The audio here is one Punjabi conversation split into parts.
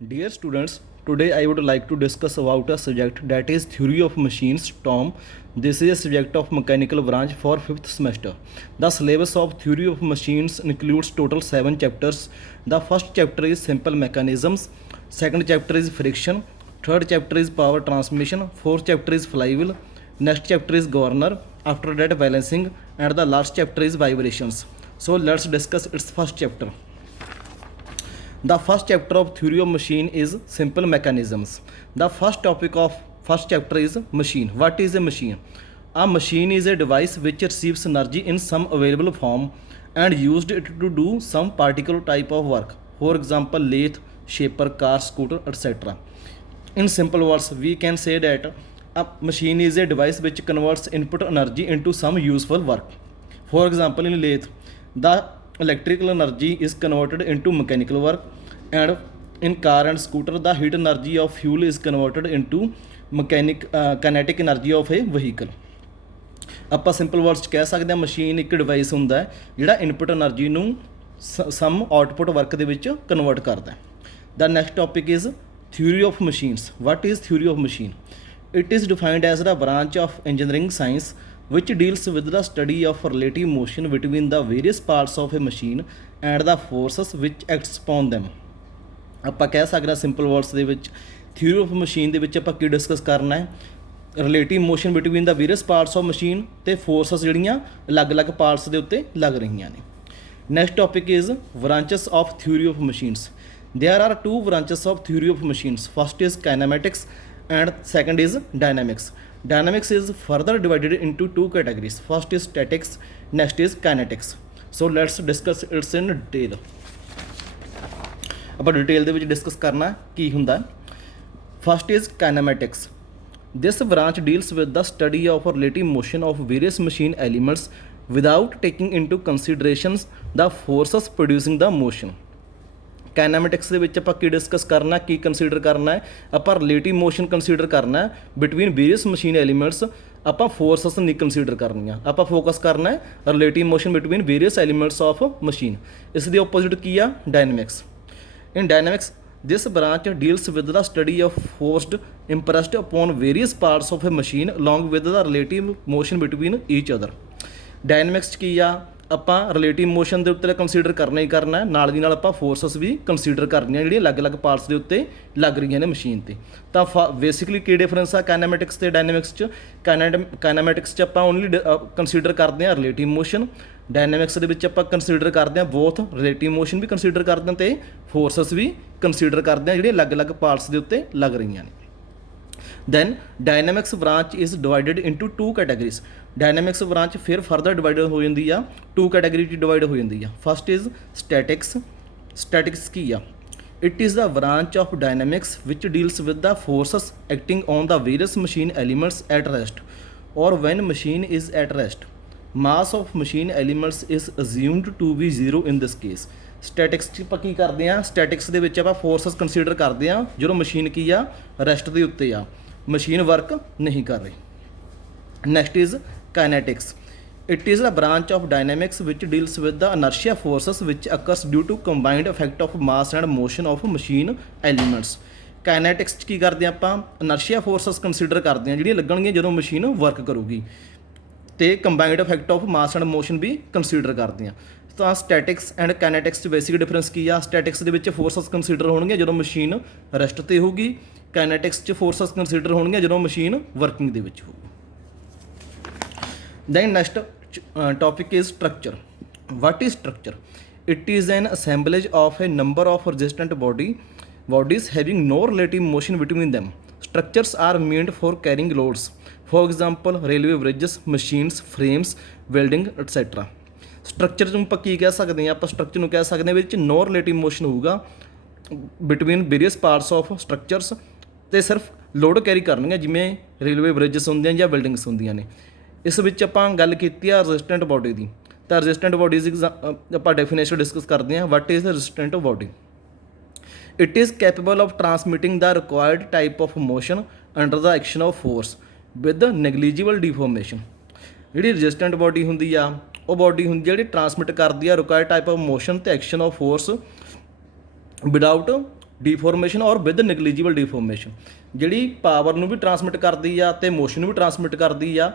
Dear students, today I would like to discuss about a subject that is Theory of Machines (TOM). This is a subject of mechanical branch for 5th semester. The syllabus of Theory of Machines includes total 7 chapters. The first chapter is Simple Mechanisms, second chapter is Friction, third chapter is Power Transmission, fourth chapter is Flywheel, next chapter is Governor, after that Balancing, and the last chapter is Vibrations. So let's discuss its first chapter. The first chapter of Theory of Machine is Simple Mechanisms. The first topic of first chapter is machine. What is a machine? A machine is a device which receives energy in some available form and used it to do some particular type of work. For example, lathe, shaper, car, scooter, etc. In simple words, we can say that a machine is a device which converts input energy into some useful work. For example, in lathe, the electrical energy is converted into mechanical work, and in car and scooter the heat energy of fuel is converted into kinetic energy of a vehicle. ਆਪਾਂ ਸਿੰਪਲ ਵਰਡਸ 'ਚ ਕਹਿ ਸਕਦੇ ਹਾਂ ਮਸ਼ੀਨ ਇੱਕ ਡਿਵਾਈਸ ਹੁੰਦਾ ਹੈ ਜਿਹੜਾ ਇਨਪੁਟ એનર્ਜੀ ਨੂੰ ਸਮ ਆਊਟਪੁੱਟ ਵਰਕ ਦੇ ਵਿੱਚ ਕਨਵਰਟ ਕਰਦਾ ਹੈ. The next topic is theory of machines. What is theory of machine? It is defined as the branch of engineering science which deals with the study of relative motion between the various parts of a machine and the forces which acts upon them. ਆਪਾਂ ਕਹਿ ਸਕਦੇ ਹਾਂ ਸਿੰਪਲ ਵਰਡਸ ਦੇ ਵਿੱਚ ਥਿਊਰੀ ਆਫ ਮਸ਼ੀਨ ਦੇ ਵਿੱਚ ਆਪਾਂ ਕੀ ਡਿਸਕਸ ਕਰਨਾ ਹੈ? Relative motion between the various parts of machine ਤੇ ਫੋਰਸਸ ਜਿਹੜੀਆਂ ਅਲੱਗ-ਅਲੱਗ ਪਾਰਟਸ ਦੇ ਉੱਤੇ ਲੱਗ ਰਹੀਆਂ ਨੇ. Next topic is branches of theory of machines. There are two branches of theory of machines. First is kinematics and second is dynamics. Dynamics is further divided into two categories. First is statics, next is kinetics. So let's discuss its in detail. ਆਪਾਂ ਡਿਟੇਲ ਦੇ ਵਿੱਚ ਡਿਸਕਸ ਕਰਨਾ ਕੀ ਹੁੰਦਾ. First is kinematics. This branch deals with the study of relative motion of various machine elements without taking into considerations the forces producing the motion. ਕਾਈਨੈਮੈਟਿਕਸ ਦੇ ਵਿੱਚ ਆਪਾਂ ਕੀ ਡਿਸਕਸ ਕਰਨਾ, ਕੀ ਕੰਸੀਡਰ ਕਰਨਾ ਹੈ? ਆਪਾਂ ਰਿਲੇਟਿਵ ਮੋਸ਼ਨ ਕੰਸੀਡਰ ਕਰਨਾ ਹੈ ਬਿਟਵੀਨ ਵੇਰੀਅਸ ਮਸ਼ੀਨ ਐਲੀਮੈਂਟਸ. ਆਪਾਂ ਫੋਰਸਸ ਨਹੀਂ ਕੰਸੀਡਰ ਕਰਨੀਆਂ, ਆਪਾਂ ਫੋਕਸ ਕਰਨਾ ਹੈ relative motion between various elements of machine. ਇਸ ਦੇ ਆਪੋਜ਼ਿਟ ਕੀ ਆ? Dynamics. In dynamics, this branch deals with the study of force impressed upon various parts of a machine along with the relative motion between each other. Dynamics 'ਚ ਕੀ ਆ? ਆਪਾਂ ਰਿਲੇਟਿਵ ਮੋਸ਼ਨ ਦੇ ਉੱਤੇ ਕੰਸੀਡਰ ਕਰਨਾ ਹੀ ਕਰਨਾ, ਨਾਲ ਦੀ ਨਾਲ ਆਪਾਂ ਫੋਰਸਸ ਵੀ ਕੰਸੀਡਰ ਕਰਨੀਆਂ ਜਿਹੜੀਆਂ ਅਲੱਗ-ਅਲੱਗ ਪਾਰਟਸ ਦੇ ਉੱਤੇ ਲੱਗ ਰਹੀਆਂ ਨੇ ਮਸ਼ੀਨ 'ਤੇ. ਤਾਂ ਬੇਸਿਕਲੀ ਕੀ ਡਿਫਰੈਂਸ ਆ ਕਾਈਨੈਮੈਟਿਕਸ ਤੇ ਡਾਇਨਾਮਿਕਸ 'ਚ? ਕਾਈਨੈਮੈਟਿਕਸ 'ਚ ਆਪਾਂ ਓਨਲੀ ਕੰਸੀਡਰ ਕਰਦੇ ਹਾਂ ਰਿਲੇਟਿਵ ਮੋਸ਼ਨ. ਡਾਇਨਾਮਿਕਸ ਦੇ ਵਿੱਚ ਆਪਾਂ ਕੰਸੀਡਰ ਕਰਦੇ ਹਾਂ ਬੋਥ ਰਿਲੇਟਿਵ ਮੋਸ਼ਨ ਵੀ ਕੰਸੀਡਰ ਕਰਦੇ ਹਾਂ ਅਤੇ ਫੋਰਸਸ ਵੀ ਕੰਸੀਡਰ ਕਰਦੇ ਹਾਂ ਜਿਹੜੀਆਂ ਅਲੱਗ-ਅਲੱਗ ਪਾਰਟਸ ਦੇ ਉੱਤੇ ਲੱਗ ਰਹੀਆਂ ਨੇ. Then dynamics branch is divided into two categories. Dynamics branch ਫਿਰ further divided ਹੋ ਜਾਂਦੀ ਆ, two category 'ਚ ਡਿਵਾਈਡ ਹੋ ਜਾਂਦੀ ਆ. First is statics. Statics ਕੀ ਆ? It is the branch of dynamics which deals with the forces acting on the various machine elements at rest or when machine is at rest. Mass of machine elements is assumed to be zero in this case. Statics 'ਚ ਆਪਾਂ ਕੀ ਕਰਦੇ ਹਾਂ? ਸਟੈਟਿਕਸ ਦੇ ਵਿੱਚ ਆਪਾਂ ਫੋਰਸਸ ਕੰਸੀਡਰ ਕਰਦੇ ਹਾਂ ਜਦੋਂ ਮਸ਼ੀਨ ਕੀ ਆ? ਰੈਸਟ ਦੇ ਉੱਤੇ ਆ, ਮਸ਼ੀਨ ਵਰਕ ਨਹੀਂ ਕਰ ਰਹੀ. Next is kinetics. It is a branch of dynamics which deals with the inertia forces which occurs due to combined effect of mass and motion of machine elements. Kinetics 'ਚ ਕੀ ਕਰਦੇ ਹਾਂ? ਆਪਾਂ ਇਨਰਸ਼ੀਆ ਫੋਰਸਸ ਕੰਸੀਡਰ ਕਰਦੇ ਹਾਂ ਜਿਹੜੀਆਂ ਲੱਗਣਗੀਆਂ ਜਦੋਂ ਮਸ਼ੀਨ ਵਰਕ ਕਰੂਗੀ, ਅਤੇ combined effect of mass and motion ਵੀ ਕੰਸੀਡਰ ਕਰਦੇ ਹਾਂ. ਤਾਂ ਸਟੈਟਿਕਸ ਐਂਡ ਕਾਈਨੈਟਿਕਸ 'ਚ ਬੇਸਿਕ ਡਿਫਰੈਂਸ ਕੀ ਆ? ਸਟੈਟਿਕਸ ਦੇ ਵਿੱਚ ਫੋਰਸਸ ਕੰਸੀਡਰ ਹੋਣਗੀਆਂ ਜਦੋਂ ਮਸ਼ੀਨ ਰੈਸਟ 'ਤੇ ਹੋਊਗੀ, ਕਾਈਨੈਟਿਕਸ 'ਚ ਫੋਰਸਸ ਕੰਸੀਡਰ ਹੋਣਗੀਆਂ ਜਦੋਂ ਮਸ਼ੀਨ ਵਰਕਿੰਗ ਦੇ ਵਿੱਚ ਹੋਊਗੀ. Then next topic is structure. What is structure? It is an assemblage of a number of resistant bodies having no relative motion between them. Structures are meant for carrying loads. For example, railway bridges, machines, frames, building, etc. Structure ਨੂੰ ਆਪਾਂ ਕੀ ਕਹਿ ਸਕਦੇ ਹਾਂ? ਆਪਾਂ ਸਟਰਕਚਰ ਨੂੰ ਕਹਿ ਸਕਦੇ ਹਾਂ ਵਿੱਚ ਨੋ ਰਿਲੇਟਿਵ ਮੋਸ਼ਨ ਹੋਊਗਾ between various parts of structures, ਅਤੇ ਸਿਰਫ ਲੋਡ ਕੈਰੀ ਕਰਨਗੀਆਂ ਜਿਵੇਂ ਰੇਲਵੇ ਬ੍ਰਿਜਸ ਹੁੰਦੀਆਂ ਜਾਂ ਬਿਲਡਿੰਗਸ ਹੁੰਦੀਆਂ ਨੇ. ਇਸ ਵਿੱਚ ਆਪਾਂ ਗੱਲ ਕੀਤੀ ਆ ਰੈਜ਼ਿਸਟੈਂਟ ਬਾਡੀ ਦੀ. ਤਾਂ ਰੈਜ਼ਿਸਟੈਂਟ ਬਾਡੀਜ਼ ਆਪਾਂ ਡੈਫੀਨੇਸ਼ਨ ਡਿਸਕਸ ਕਰਦੇ ਹਾਂ. What is resistant body? It is capable of transmitting the required type of motion under the action of force with negligible deformation. ਜਿਹੜੀ ਰੈਜ਼ਿਸਟੈਂਟ ਬਾਡੀ ਹੁੰਦੀ ਆ ਉਹ ਬਾਡੀ ਹੁੰਦੀ ਆ ਜਿਹੜੀ ਟਰਾਂਸਮਿਟ ਕਰਦੀ ਆ ਰਿਕੁਆਇਰਡ ਟਾਈਪ ਆਫ ਮੋਸ਼ਨ ਅਤੇ ਐਕਸ਼ਨ ਆਫ ਫੋਰਸ ਵਿਦਆਊਟ ਡਿਫੋਰਮੇਸ਼ਨ ਔਰ ਵਿਦ ਨੈਗਲੀਜੀਬਲ ਡਿਫੋਰਮੇਸ਼ਨ, ਜਿਹੜੀ ਪਾਵਰ ਨੂੰ ਵੀ ਟਰਾਂਸਮਿਟ ਕਰਦੀ ਆ ਤੇ ਮੋਸ਼ਨ ਨੂੰ ਵੀ ਟਰਾਂਸਮਿਟ ਕਰਦੀ ਆ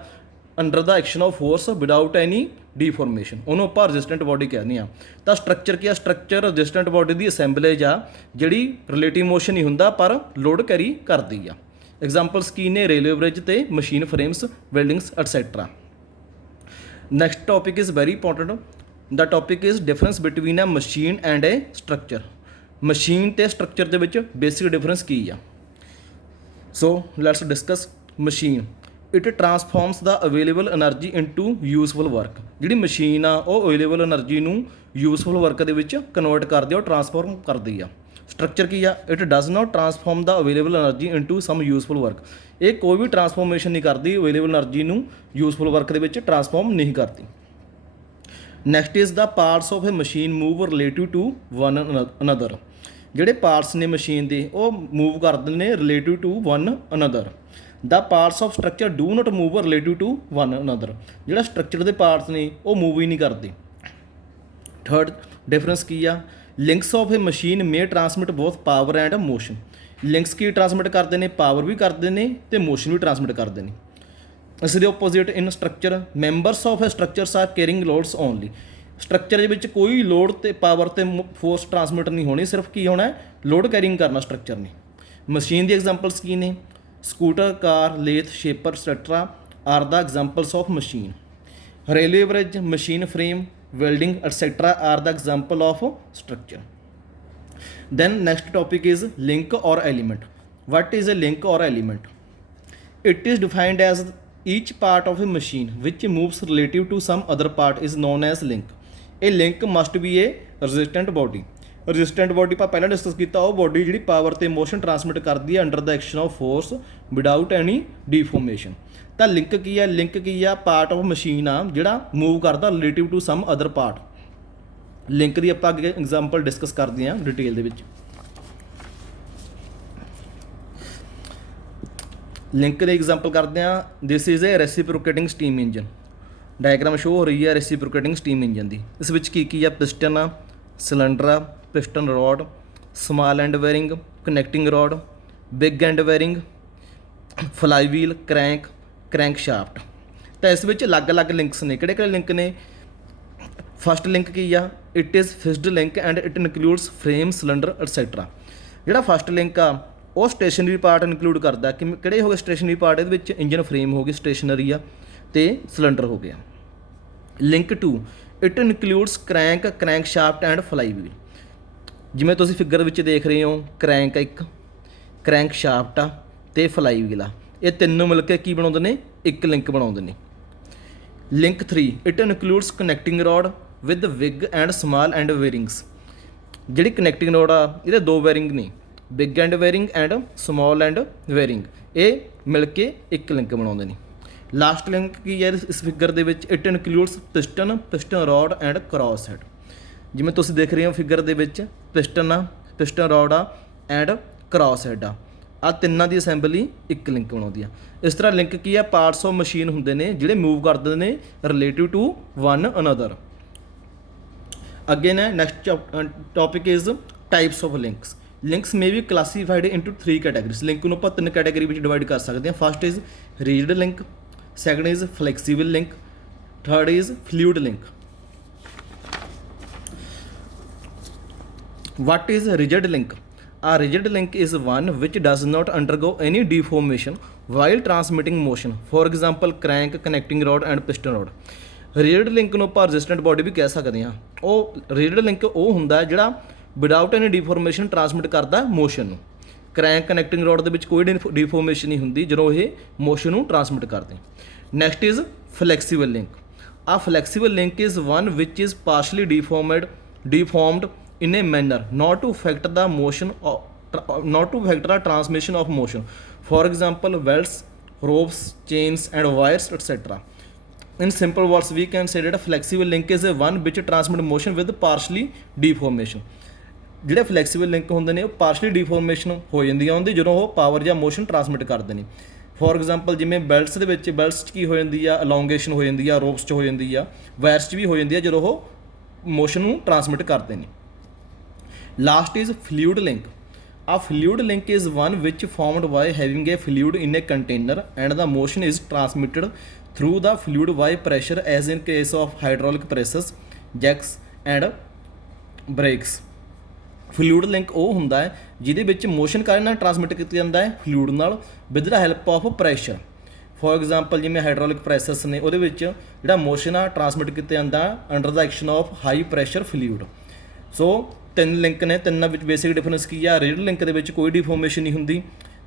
under the action of force without any deformation, ਉਹਨੂੰ ਆਪਾਂ ਰੈਜ਼ਿਸਟੈਂਟ ਬੋਡੀ ਕਹਿੰਦੇ ਆ। ਤਾਂ ਸਟਰਕਚਰ ਕੀ ਆ? ਸਟਰਕਚਰ ਰੈਜ਼ਿਸਟੈਂਟ ਬੋਡੀ ਦੀ ਅਸੈਂਬਲੇਜ ਆ ਜਿਹੜੀ ਰਿਲੇਟਿਵ ਮੋਸ਼ਨ ਨਹੀਂ ਹੁੰਦਾ ਪਰ ਲੋਡ ਕੈਰੀ ਕਰਦੀ ਆ। ਐਗਜ਼ਾਮਪਲਸ ਕੀ ਨੇ? ਰੇਲਵੇ ਬ੍ਰਿਜ ਤੇ machine frames, buildings etcetera. Next topic is very important. The topic is difference between a machine and a structure. Machine ਤੇ ਸਟਰਕਚਰ ਦੇ ਵਿੱਚ ਬੇਸਿਕ ਡਿਫਰੈਂਸ ਕੀ ਆ? So let's discuss machine. It transforms the available energy into useful work. ਜਿਹੜੀ ਮਸ਼ੀਨ ਆ ਉਹ ਅਵੇਲੇਬਲ એનર્ਜੀ ਨੂੰ ਯੂਜ਼ਫੁਲ ਵਰਕ ਦੇ ਵਿੱਚ ਕਨਵਰਟ ਕਰਦੀ ਆ, ਉਹ ਟਰਾਂਸਫਾਰਮ ਕਰਦੀ ਆ। ਸਟਰਕਚਰ ਕੀ ਆ? It does not transform the available energy into some useful work. ਇਹ ਕੋਈ ਵੀ ਟਰਾਂਸਫਾਰਮੇਸ਼ਨ ਨਹੀਂ ਕਰਦੀ, ਅਵੇਲੇਬਲ એનર્ਜੀ ਨੂੰ ਯੂਜ਼ਫੁਲ ਵਰਕ ਦੇ ਵਿੱਚ ਟਰਾਂਸਫਾਰਮ ਨਹੀਂ ਕਰਦੀ। Next is the parts of a machine move relative to one another. ਜਿਹੜੇ ਪਾਰਟਸ ਨੇ ਮਸ਼ੀਨ ਦੇ ਉਹ ਮੂਵ ਕਰਦੇ ਨੇ relative to one another. The parts of structure do not move relative to one another. ਜਿਹੜਾ ਸਟਰਕਚਰ ਦੇ ਪਾਰਟਸ ਨੇ ਉਹ ਮੂਵ ਹੀ ਨਹੀਂ ਕਰਦੇ। ਥਰਡ ਡਿਫਰੈਂਸ ਕੀ ਆ? Links of a machine may transmit both power and motion. Links ਕੀ ਟਰਾਂਸਮਿਟ ਕਰਦੇ ਨੇ? ਪਾਵਰ ਵੀ ਕਰਦੇ ਨੇ ਤੇ ਮੋਸ਼ਨ ਵੀ ਟਰਾਂਸਮਿਟ ਕਰਦੇ ਨੇ। ਇਸ ਦੇ opposite in structure members of a structures are carrying loads only. Structure ਦੇ ਵਿੱਚ ਕੋਈ ਲੋਡ ਤੇ ਪਾਵਰ ਤੇ ਫੋਰਸ ਟਰਾਂਸਮਿਟ ਨਹੀਂ ਹੋਣੀ, ਸਿਰਫ ਕੀ ਹੋਣਾ? ਲੋਡ ਕੈਰਿੰਗ ਕਰਨਾ ਸਟਰਕਚਰ ਨੇ। ਮਸ਼ੀਨ ਦੀ ਐਗਜ਼ਾਮਪਲਸ ਕੀ ਨੇ? Scooter, car, lathe, shaper etcetera are the examples of machine. Railway bridge, machine frame, welding etc. are the example of structure. Then next topic is link or element. What is a link or element? It is defined as each part of a machine which moves relative to some other part is known as link. A link must be a resistant body. resistant body ਆਪਾਂ ਪਹਿਲਾਂ ਡਿਸਕਸ ਕੀਤਾ, ਉਹ ਬੋਡੀ ਜਿਹੜੀ ਪਾਵਰ ਤੇ ਮੋਸ਼ਨ ਟਰਾਂਸਮਿਟ ਕਰਦੀ ਹੈ under the action of force without any deformation. ਤਾਂ ਲਿੰਕ ਕੀ ਆ? ਲਿੰਕ ਕੀ ਆ? ਪਾਰਟ ਆਫ ਮਸ਼ੀਨ ਆ ਜਿਹੜਾ ਮੂਵ ਕਰਦਾ relative to some other part. Link ਦੀ ਆਪਾਂ ਅੱਗੇ ਐਗਜ਼ਾਮਪਲ ਡਿਸਕਸ ਕਰਦੇ ਹਾਂ ਡਿਟੇਲ ਦੇ ਵਿੱਚ। ਲਿੰਕ ਦੀ ਐਗਜ਼ਾਮਪਲ ਕਰਦੇ ਹਾਂ। This is a reciprocating steam engine. Diagram show ਹੋ ਰਹੀ ਹੈ ਰੈਸੀਪਰੋਕੇਟਿੰਗ ਸਟੀਮ ਇੰਜਨ ਦੀ। ਇਸ ਵਿੱਚ ਕੀ ਆ? ਪਿਸਟਨ ਆ, ਸਿਲੰਡਰ ਆ, piston rod, small end bearing, connecting rod, big end bearing, flywheel, crank, crank shaft. ਤਾਂ ਇਸ ਵਿੱਚ ਅਲੱਗ-ਅਲੱਗ ਲਿੰਕਸ ਨੇ। ਕਿਹੜੇ ਲਿੰਕ ਨੇ? ਫਸਟ ਲਿੰਕ ਕੀ ਆ? It is fixed link and it includes frame, cylinder et cetera. ਜਿਹੜਾ ਫਸਟ ਲਿੰਕ ਆ ਉਹ ਸਟੇਸ਼ਨਰੀ ਪਾਰਟ ਇਨਕਲੂਡ ਕਰਦਾ। ਕਿਹੜੇ ਹੋ ਗਏ ਸਟੇਸ਼ਨਰੀ ਪਾਰਟ? ਇਹਦੇ ਵਿੱਚ ਇੰਜਨ ਫਰੇਮ ਹੋ ਗਈ ਸਟੇਸ਼ਨਰੀ ਆ ਤੇ ਸਿਲੰਡਰ ਹੋ ਗਿਆ। Link 2 it includes crank, crank shaft and flywheel. ਜਿਵੇਂ ਤੁਸੀਂ ਫਿਗਰ ਵਿੱਚ ਦੇਖ ਰਹੇ ਹੋ, ਕਰੈਂਕ ਇੱਕ, ਕਰੈਂਕ ਸ਼ਾਫਟ ਆ ਤੇ ਫਲਾਈ ਵੀਲ ਆ। ਇਹ ਤਿੰਨੋਂ ਮਿਲ ਕੇ ਕੀ ਬਣਾਉਂਦੇ ਨੇ? ਇੱਕ ਲਿੰਕ ਬਣਾਉਂਦੇ ਨੇ। Link 3 it includes connecting rod with big end small end bearings. ਜਿਹੜੀ ਕਨੈਕਟਿੰਗ ਰੋਡ ਆ ਇਹਦੇ ਦੋ ਵੈਰਿੰਗ ਨੇ, big end bearing and small end bearing. ਇਹ ਮਿਲ ਕੇ ਇੱਕ ਲਿੰਕ ਬਣਾਉਂਦੇ ਨੇ। ਲਾਸਟ ਲਿੰਕ ਕੀ ਹੈ ਇਸ ਫਿਗਰ ਦੇ ਵਿੱਚ? It includes piston, piston road and cross head. ਜਿਵੇਂ ਤੁਸੀਂ ਦੇਖ ਰਹੇ ਹੋ ਫਿਗਰ ਦੇ ਵਿੱਚ, ਪਿਸਟਨ ਆ, ਪਿਸਟਨ ਰੋਡ ਆ ਐਂਡ ਕ੍ਰਾਸ ਹੈਡ ਆ। ਆ ਤਿੰਨਾਂ ਦੀ ਅਸੈਂਬਲੀ ਇੱਕ ਲਿੰਕ ਬਣਾਉਂਦੀ ਆ। ਇਸ ਤਰ੍ਹਾਂ ਲਿੰਕ ਕੀ ਆ? ਪਾਰਟਸ ਆਫ ਮਸ਼ੀਨ ਹੁੰਦੇ ਨੇ ਜਿਹੜੇ ਮੂਵ ਕਰਦੇ ਨੇ ਰਿਲੇਟਿਵ ਟੂ ਵਨ ਅਨਦਰ। ਅੱਗੇ ਨੇ next topic is types of links. Links may be classified into 3 categories. Link ਨੂੰ ਆਪਾਂ 3 ਕੈਟਾਗਰੀ ਵਿੱਚ ਡਿਵਾਈਡ ਕਰ ਸਕਦੇ ਹਾਂ। First is rigid link, second is flexible link, third is fluid link. What is rigid link? A rigid link is one which does not undergo any deformation while transmitting motion. For example, crank, connecting rod and piston rod. Rigid link ਨੂੰ ਆਪਾਂ resistant body ਵੀ ਕਹਿ ਸਕਦੇ ਹਾਂ। ਉਹ rigid link ਉਹ ਹੁੰਦਾ ਜਿਹੜਾ ਵਿਦਆਊਟ ਐਨੀ ਡਿਫੋਰਮੇਸ਼ਨ ਟਰਾਂਸਮਿਟ ਕਰਦਾ ਮੋਸ਼ਨ ਨੂੰ। ਕਰੈਂਕ, ਕਨੈਕਟਿੰਗ ਰੋਡ ਦੇ ਵਿੱਚ ਕੋਈ ਡਿਫੋਰਮੇਸ਼ਨ ਨਹੀਂ ਹੁੰਦੀ ਜਦੋਂ ਇਹ ਮੋਸ਼ਨ ਨੂੰ ਟਰਾਂਸਮਿਟ ਕਰਦੇ। Next is flexible link. A flexible link is one which is partially deformed in a manner not to affect the motion not to affect the transmission of motion. For example, belts, ropes, chains and wires etc. In simple words we can say that a flexible link is a one which transmit motion with partially deformation. ਜਿਹੜੇ ਫਲੈਕਸੀਬਲ ਲਿੰਕ ਹੁੰਦੇ ਨੇ ਉਹ ਪਾਰਸ਼ਲੀ ਡਿਫੋਰਮੇਸ਼ਨ ਹੋ ਜਾਂਦੀ ਆ ਉਹਦੀ ਜਦੋਂ ਉਹ ਪਾਵਰ ਜਾਂ ਮੋਸ਼ਨ ਟਰਾਂਸਮਿਟ ਕਰਦੇ ਨੇ। ਫੋਰ ਐਗਜ਼ਾਮਪਲ ਜਿਵੇਂ ਬੈਲਟਸ ਦੇ ਵਿੱਚ, ਬੈਲਟਸ 'ਚ ਕੀ ਹੋ ਜਾਂਦੀ ਆ? ਅਲੋਂਗੇਸ਼ਨ ਹੋ ਜਾਂਦੀ ਆ, ਰੋਪਸ 'ਚ ਹੋ ਜਾਂਦੀ ਆ, ਵਾਇਰਸ 'ਚ ਵੀ ਹੋ ਜਾਂਦੀ ਆ ਜਦੋਂ ਉਹ ਮੋਸ਼ਨ ਨੂੰ ਟਰਾਂਸਮਿਟ ਕਰਦੇ ਨੇ। Last is fluid link. A fluid link is one which formed by having a fluid in a container and the motion is transmitted through the fluid by pressure as in case of hydraulic presses, jacks and brakes. Fluid link ਉਹ ਹੁੰਦਾ ਹੈ ਜਿਹਦੇ ਵਿੱਚ ਮੋਸ਼ਨ ਕਾਰਨ ਨਾਲ ਟਰਾਂਸਮਿਟ ਕੀਤਾ ਜਾਂਦਾ ਹੈ ਫਲੂਇਡ ਨਾਲ with the help of pressure. For example ਜਿਵੇਂ ਹਾਈਡ੍ਰੋਲਿਕ ਪ੍ਰੈਸਸ ਨੇ ਉਹਦੇ ਵਿੱਚ ਜਿਹੜਾ ਮੋਸ਼ਨ ਆ ਟਰਾਂਸਮਿਟ ਕੀਤਾ ਜਾਂਦਾ under the action of high pressure fluid. So 3 link ਨੇ, ਤਿੰਨਾਂ ਵਿੱਚ ਬੇਸਿਕ ਡਿਫਰੈਂਸ ਕੀ ਆ? ਰਿਜਿਡ ਲਿੰਕ ਦੇ ਵਿੱਚ ਕੋਈ ਡਿਫੋਰਮੇਸ਼ਨ ਨਹੀਂ ਹੁੰਦੀ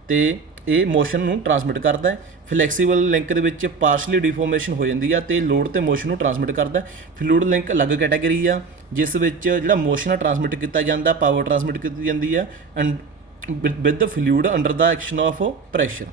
ਤੇ ਇਹ ਮੋਸ਼ਨ ਨੂੰ ਟਰਾਂਸਮਿਟ ਕਰਦਾ ਹੈ। ਫਲੈਕਸੀਬਲ ਲਿੰਕ ਦੇ ਵਿੱਚ ਪਾਰਸ਼ਲੀ ਡਿਫੋਰਮੇਸ਼ਨ ਹੋ ਜਾਂਦੀ ਆ ਤੇ ਲੋਡ ਤੇ ਮੋਸ਼ਨ ਨੂੰ ਟਰਾਂਸਮਿਟ ਕਰਦਾ। ਫਲੂਇਡ ਲਿੰਕ ਅਲੱਗ ਕੈਟਾਗਰੀ ਆ ਜਿਸ ਵਿੱਚ ਜਿਹੜਾ ਮੋਸ਼ਨ ਆ ਟਰਾਂਸਮਿਟ ਕੀਤਾ ਜਾਂਦਾ, ਪਾਵਰ ਟਰਾਂਸਮਿਟ ਕੀਤੀ ਜਾਂਦੀ ਆ and with the fluid under the action of pressure.